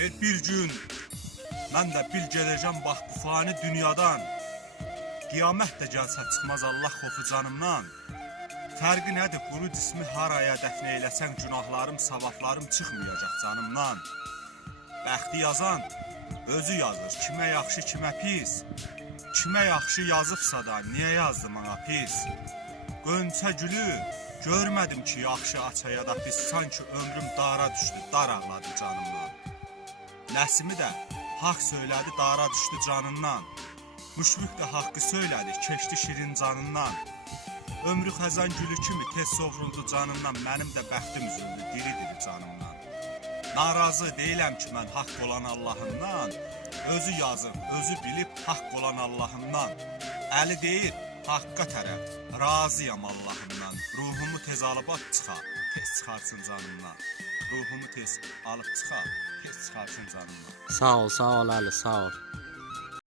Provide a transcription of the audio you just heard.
Bir gün mən də bil gedəcəm bax bu fani dünyadan. Qiyamət də gəlsə çıxmaz Allah xofu canımdan. Fərqi nədir quru cismi haraya dəfn eyləsən günahlarım, savablarım çıxmayacaq canımdan. Bəxti yazan özü yazır, kimə yaxşı, kimə pis. Kimə yaxşı yazıbsa da niyə yazdı mənə pis? Qönçə gülü görmədim ki yaxşı açaya da pis, sanki ömrüm dara düşdü, dar ağladı canımdan. Nəsimi də haqq söylədi, dara düşdü canından. Müşfiq də haqqı söylədi, keçdi şirin canından. Ömrü xəzan gülü kimi tez sovruldu canından, mənim də bəxtim üzüldü diri-diri canımdan. Narazı deyiləm ki mən haqq olan Allahımdan, özü yazıb, özü bilib haqq olan Allahımdan. Əli deyir haqqa tərəf, razıyam Allahımdan. Ruhumu tez alıp at çıxar, tez çıxarsın canımdan. Ruhumu tez alıp çıxar, tez çıxarsın canımdan. Sağ ol Əli, sağ ol.